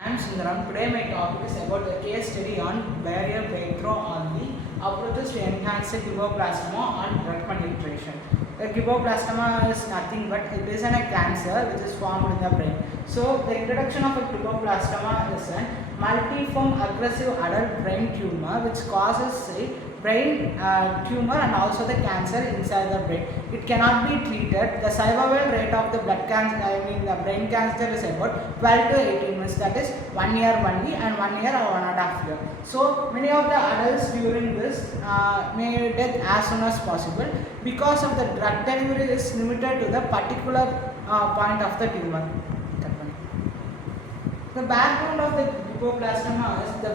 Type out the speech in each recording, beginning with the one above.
I am Sundaram. Today my topic is about the case study on barrier breakthrough on the approaches to enhance the glioblastoma on drug penetration. The glioblastoma is nothing but it is a cancer which is formed in the brain. So the introduction of a glioblastoma is a multiform aggressive adult brain tumor which causes a brain tumor and also the cancer inside the brain. It cannot be treated. The survival rate of the blood cancer, the brain cancer is about 12 to 18 months. That is 1 year only and 1 year or 1.5 years. So many of the adults during this may death as soon as possible because of the drug delivery is limited to the particular point of the tumor. The background of the glioblastoma is the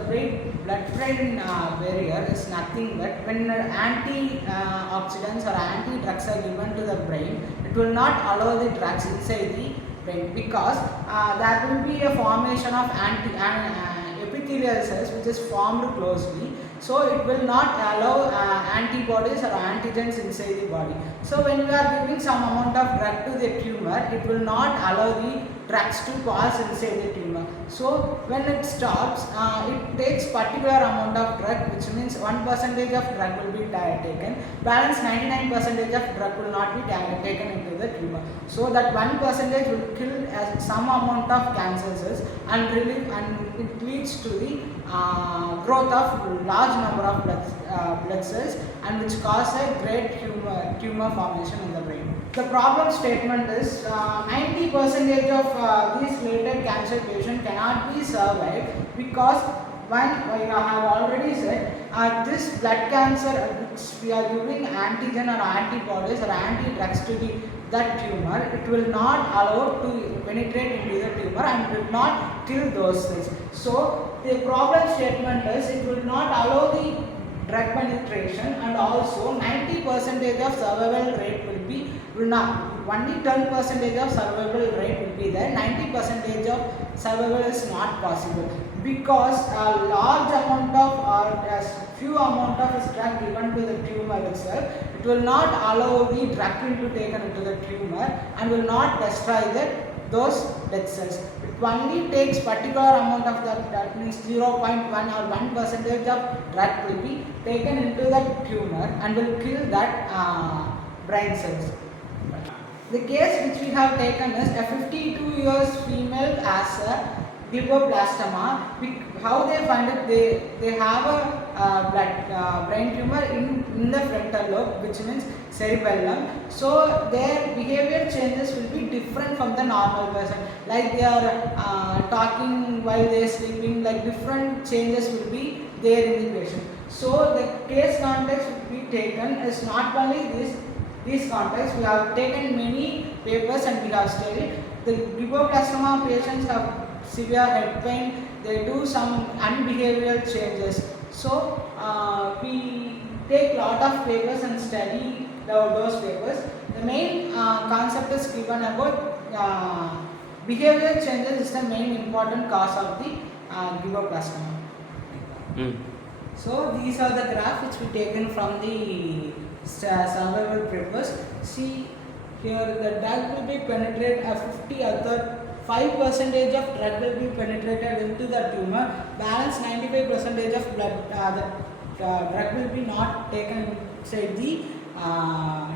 blood-brain barrier is nothing but when antioxidants or anti-drugs are given to the brain, it will not allow the drugs inside the brain because there will be a formation of epithelial cells which is formed closely. So it will not allow antibodies or antigens inside the body. So when you are giving some amount of drug to the tumor, it will not allow the drugs to pass inside the tumor. So when it stops, it takes particular amount of drug, which means 1% of drug will be taken. Balance 99% of drug will not be taken into the tumor. So that 1% will kill some amount of cancer cells and relieve, and it leads to the growth of large number of blood cells and which cause a great tumor formation in the brain. The problem statement is 90% of these later cancer patients cannot be survived because one, like I have already said, this blood cancer which we are giving antigen or antibodies or anti-drugs to that tumor, it will not allow to penetrate into the tumor and will not kill those cells. So the problem statement is it will not allow the drug penetration and also 90% of survival rate will not, only 10% of survival rate will be there, 90% of survival is not possible because a large amount of or few amount of drug given to the tumor itself, it will not allow the drug to taken into the tumor and will not destroy those dead cells. It only takes particular amount of that means 0.1 or 1% of drug will be taken into the tumor and will kill that brain cells. The case which we have taken is a 52 years female as a glioblastoma. How they find it? They have a brain tumor in the frontal lobe, which means cerebellum. So their behavior changes will be different from the normal person. Like they are talking while they are sleeping. Like different changes will be there in the patient. So the case context will be taken is not only these contexts. We have taken many papers and we have studied the glioblastoma patients have severe head pain. They do some unbehavioral changes. So we take lot of papers and study those papers. The main concept is given about behavioral changes is the main important cause of the glioblastoma. So these are the graphs which we taken from the survival papers. See here the drug will be penetrated at 50 other 5% of drug will be penetrated into the tumor. Balance 95% of blood drug will be not taken inside the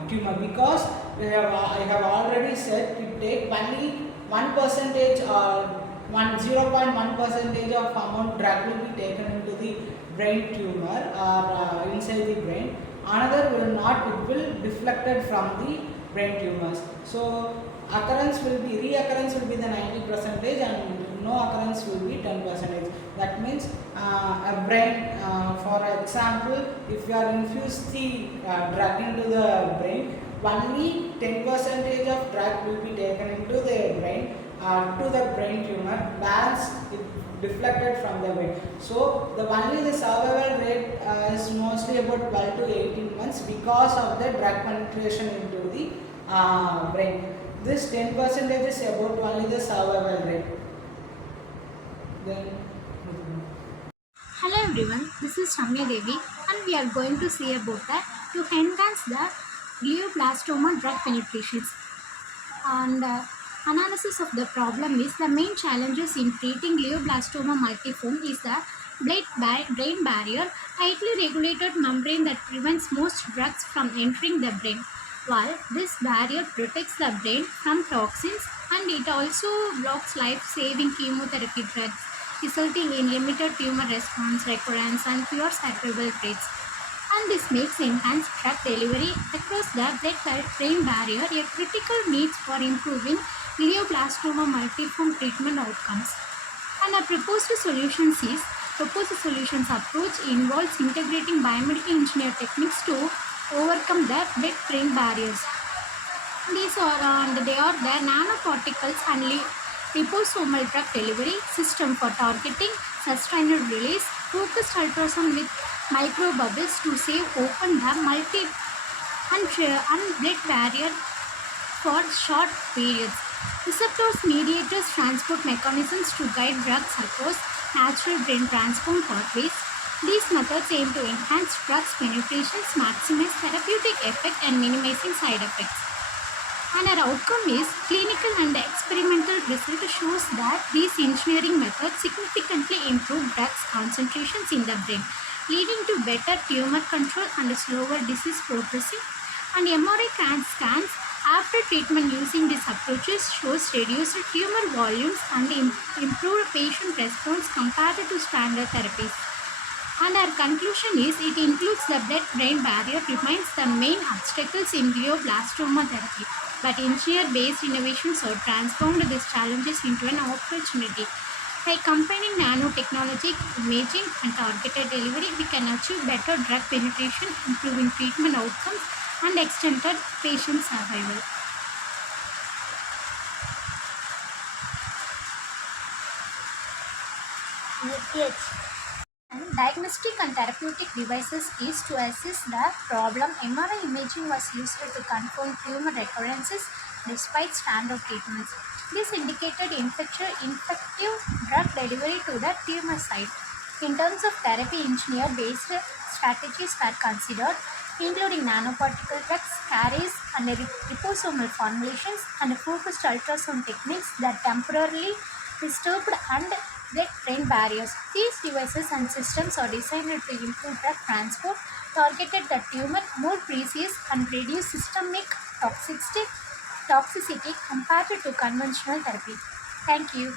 tumor because I have already said to take only 1% or 0.1% of amount drug will be taken into the brain tumor or inside the brain. Another will not, it will deflected from the brain tumors. So reoccurrence will be the 90% and no occurrence will be 10%. That means a brain, for example, if you are infuse the drug into the brain, only 10% of drug will be taken into the brain to the brain tumor. Balance it deflected from the brain. So only the survival rate is mostly about 12 to 18 months because of the drug penetration into the brain. This 10% is about only the survival rate. Then Hello everyone, this is Ramya Devi and we are going to see about that to enhance the glioblastoma drug penetrations. And Analysis of the problem is the main challenges in treating glioblastoma multiforme is the brain barrier, tightly regulated membrane that prevents most drugs from entering the brain. While this barrier protects the brain from toxins and it also blocks life-saving chemotherapy drugs, resulting in limited tumor response, recurrence, and fewer survival rates. And this makes enhanced drug delivery across the blood-brain barrier a critical need for improving glioblastoma multiforme treatment outcomes. And our proposed solutions approach involves integrating biomedical engineer techniques to overcome the blood-brain barriers. They are the nanoparticles and liposomal drug delivery system for targeting sustained release, focused ultrasound with microbubbles to save open the multi and blood barrier for short periods. Receptors, mediators, transport mechanisms to guide drugs across natural brain transport pathways. These methods aim to enhance drugs penetrations, maximize therapeutic effect, and minimizing side effects. And our outcome is clinical and experimental result shows that these engineering methods significantly improve drugs concentrations in the brain, leading to better tumor control and slower disease progressing. And MRI scans after treatment using these approaches shows reduced tumor volumes and improved patient response compared to standard therapies. And our conclusion is it includes the blood-brain barrier remains the main obstacles in glioblastoma therapy, but engineer-based innovations have transformed these challenges into an opportunity. By combining nanotechnology, imaging, and targeted delivery, we can achieve better drug penetration, improving treatment outcomes, and extended patient survival. Yes. And diagnostic and therapeutic devices is to assess the problem. MRI imaging was used to confirm tumor recurrences despite standard treatments. This indicated effective drug delivery to the tumor site. In terms of therapy, engineer-based strategies were considered, including nanoparticle drugs, carriers, and liposomal formulations, and focused ultrasound techniques that temporarily disturbed and break brain barriers. These devices and systems are designed to improve drug transport, targeted the tumor more precise, and reduce systemic toxicity compared to conventional therapy. Thank you.